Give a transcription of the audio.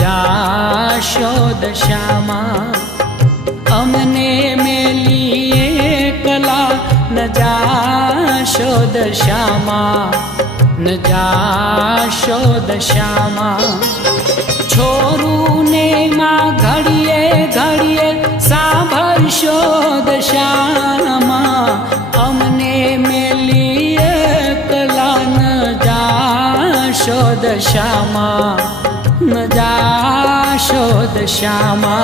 जाशो दशामा अमने मेलिए कला न जाशो दशामा न जाशो दशामा छोरू ने माँ घड़िए घड़िए सांभरशो दशामा अमने मेलिए कला न जाशो दशामा न जाशो दशामा।